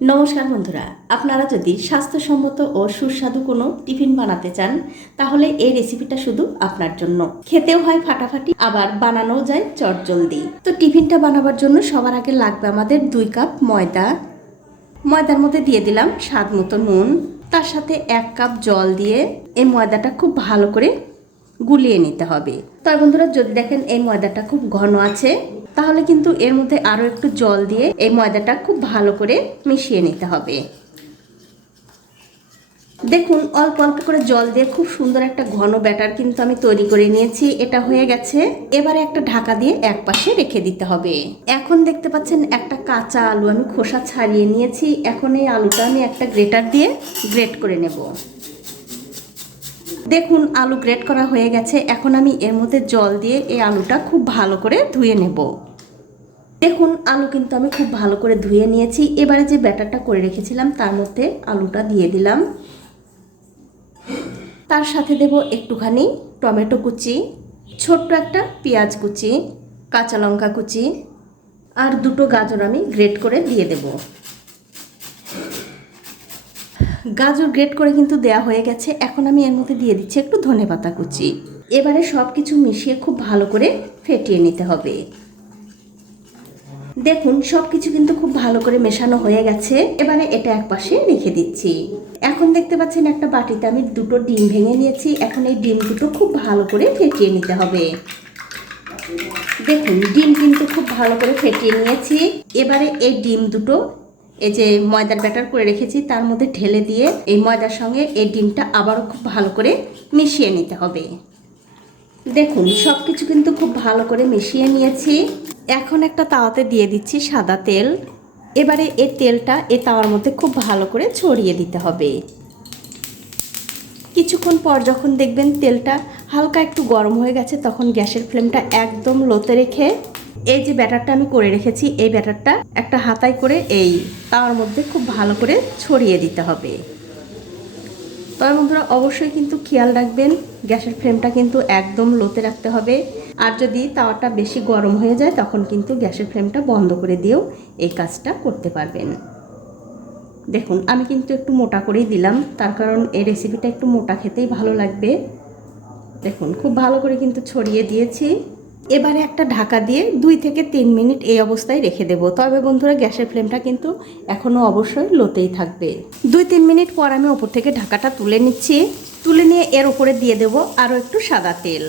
নমস্কার বন্ধুরা, আপনারা যদি স্বাস্থ্যসম্মত ও সুস্বাদু কোনো টিফিন বানাতে চান, তাহলে এই রেসিপিটা শুধু আপনার জন্য। খেতেও হয় ফাটাফাটি, আবার বানানোও যায় চটজলদি। তো টিফিনটা বানাবার জন্য সবার আগে লাগবে আমাদের দুই কাপ ময়দা। ময়দার মধ্যে দিয়ে দিলাম স্বাদ মতো নুন। তার সাথে এক কাপ জল দিয়ে এই ময়দাটা খুব ভালো করে গুলিয়ে নিতে হবে। তবে বন্ধুরা, যদি দেখেন এই ময়দাটা খুব ঘন আছে তাহলে কিন্তু এর মধ্যে আরও একটু জল দিয়ে এই ময়দাটা খুব ভালো করে মিশিয়ে নিতে হবে। দেখুন, অল্প অল্প করে জল দিয়ে খুব সুন্দর একটা ঘন ব্যাটার কিন্তু আমি তৈরি করে নিয়েছি, এটা হয়ে গেছে। এবারে একটা ঢাকা দিয়ে এক পাশে রেখে দিতে হবে। এখন দেখতে পাচ্ছেন একটা কাঁচা আলু আমি খোসা ছাড়িয়ে নিয়েছি। এখন এই আলুটা আমি একটা গ্রেটার দিয়ে গ্রেট করে নেব। দেখুন, আলু গ্রেট করা হয়ে গেছে। এখন আমি এর মধ্যে জল দিয়ে এই আলুটা খুব ভালো করে ধুয়ে নেব। দেখুন, আলু কিন্তু আমি খুব ভালো করে ধুয়ে নিয়েছি। এবারে যে ব্যাটারটা করে রেখেছিলাম, তার মধ্যে আলুটা দিয়ে দিলাম। তার সাথে দেব একটুখানি টমেটো কুচি, ছোট্ট একটা পেঁয়াজ কুচি, কাঁচা লঙ্কা কুচি, আর দুটো গাজর আমি গ্রেট করে দিয়ে দেবো। গাজর গ্রেট করে কিন্তু দেয়া হয়ে গেছে। এখন আমি এর মধ্যে দিয়ে দিচ্ছি একটু ধনে পাতা কুচি। এবারে সব কিছু মিশিয়ে খুব ভালো করে ফেটিয়ে নিতে হবে। দেখুন সব কিছু কিন্তু খুব ভালো করে মেশানো হয়ে গেছে। এবারে এটা এক পাশে রেখে দিচ্ছি। এখন দেখতে পাচ্ছেন একটা বাটিতে আমি দুটো ডিম ভেঙে নিয়েছি। এখন এই ডিম দুটো খুব ভালো করে ফেটিয়ে নিতে হবে। দেখুন, ডিম কিন্তু খুব ভালো করে ফেটিয়ে নিয়েছি। এবারে এই ডিম দুটো, এই যে ময়দার ব্যাটার করে রেখেছি, তার মধ্যে ঢেলে দিয়ে এই ময়দার সঙ্গে এই ডিমটা আবারও খুব ভালো করে মিশিয়ে নিতে হবে। দেখুন সব কিছু কিন্তু খুব ভালো করে মিশিয়ে নিয়েছি। এখন একটা তাওয়াতে দিয়ে দিচ্ছি সাদা তেল। এবারে এই তেলটা এ তাওয়ার মধ্যে খুব ভালো করে ছড়িয়ে দিতে হবে। কিছুক্ষণ পর যখন দেখবেন তেলটা হালকা একটু গরম হয়ে গেছে, তখন গ্যাসের ফ্লেমটা একদম লোতে রেখে এই যে ব্যাটারটা আমি করে রেখেছি, এই ব্যাটারটা একটা হাতায় করে এই তাওয়ার মধ্যে খুব ভালো করে ছড়িয়ে দিতে হবে। তবে বন্ধুরা, অবশ্যই কিন্তু খেয়াল রাখবেন, গ্যাসের ফ্লেমটা কিন্তু একদম লোতে রাখতে হবে। আর যদি তাওয়াটা বেশি গরম হয়ে যায়, তখন কিন্তু গ্যাসের ফ্লেমটা বন্ধ করে দিয়েও এই কাজটা করতে পারবেন। দেখুন, আমি কিন্তু একটু মোটা করেই দিলাম। তার কারণ এই রেসিপিটা একটু মোটা খেতেই ভালো লাগবে। দেখুন, খুব ভালো করে কিন্তু ছড়িয়ে দিয়েছি। এবারে একটা ঢাকা দিয়ে দুই থেকে তিন মিনিট এই অবস্থায় রেখে দেবো। তবে বন্ধুরা, গ্যাসের ফ্লেমটা কিন্তু এখনও অবশ্যই লোতেই থাকবে। দুই তিন মিনিট পর আমি ওপর থেকে ঢাকাটা তুলে নিচ্ছি। তুলে নিয়ে এর ওপরে দিয়ে দেবো আরও একটু সাদা তেল।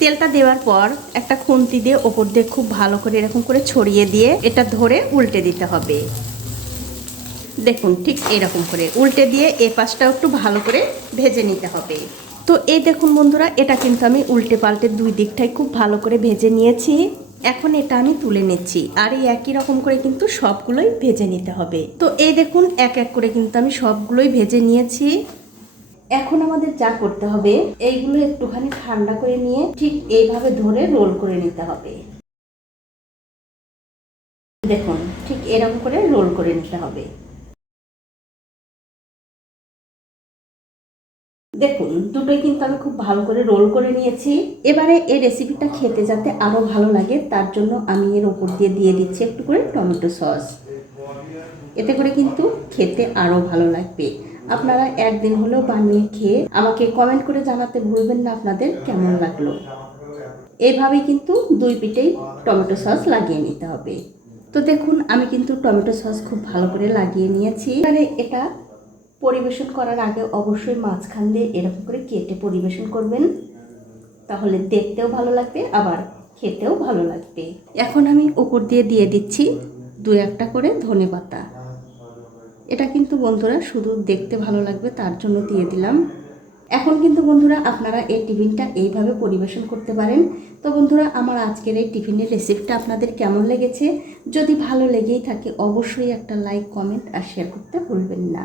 তেলটা দেওয়ার পর একটা খুন্তি দিয়ে ওপর দিয়ে খুব ভালো করে এরকম করে ছড়িয়ে দিয়ে এটা ধরে উল্টে দিতে হবে। দেখুন ঠিক এরকম করে উল্টে দিয়ে এ পাশটাও একটু ভালো করে ভেজে নিতে হবে। তো এই দেখুন বন্ধুরা, এটা কিন্তু আমি উল্টে পাল্টে দুই দিকটাই খুব ভালো করে ভেজে নিয়েছি। এখন এটা আমি তুলে নিচ্ছি আর এই একই রকম করে কিন্তু সবগুলোই ভেজে নিতে হবে। তো এই দেখুন, এক এক করে কিন্তু আমি সবগুলোই ভেজে নিয়েছি। এখন আমাদের যা করতে হবে, এইগুলো একটুখানি ঠান্ডা করে নিয়ে ঠিক এইভাবে ধরে রোল করে নিতে হবে। দেখুন, ঠিক এরকম করে রোল করে নিতে হবে। দেখুন, দুটোই কিন্তু আমি খুব ভালো করে রোল করে নিয়েছি। এবারে এই রেসিপিটা খেতে যাতে আরও ভালো লাগে, তার জন্য আমি এর ওপর দিয়ে দিয়ে দিচ্ছি একটু করে টমেটো সস। এতে করে কিন্তু খেতে আরও ভালো লাগবে। আপনারা একদিন হলেও বানিয়ে খেয়ে আমাকে কমেন্ট করে জানাতে ভুলবেন না আপনাদের কেমন লাগল। এইভাবেই কিন্তু দুই পিঠেই টমেটো সস লাগিয়ে নিতে হবে। তো দেখুন, আমি কিন্তু টমেটো সস খুব ভালো করে লাগিয়ে নিয়েছি। এবারে এটা পরিবেশন করার আগে অবশ্যই মাঝখান দিয়ে এরকম করে কেটে পরিবেশন করবেন। তাহলে দেখতেও ভালো লাগবে, আবার খেতেও ভালো লাগবে। এখন আমি উপর দিয়ে দিয়ে দিচ্ছি দু একটা করে ধনে পাতা। এটা কিন্তু বন্ধুরা শুধু দেখতে ভালো লাগবে, তার জন্য দিয়ে দিলাম। এখন কিন্তু বন্ধুরা আপনারা এই টিফিনটা এইভাবে পরিবেশন করতে পারেন। তো বন্ধুরা, আমার আজকের এই টিফিনের রেসিপিটা আপনাদের কেমন লেগেছে? যদি ভালো লেগেই থাকে, অবশ্যই একটা লাইক কমেন্ট আর শেয়ার করতে ভুলবেন না।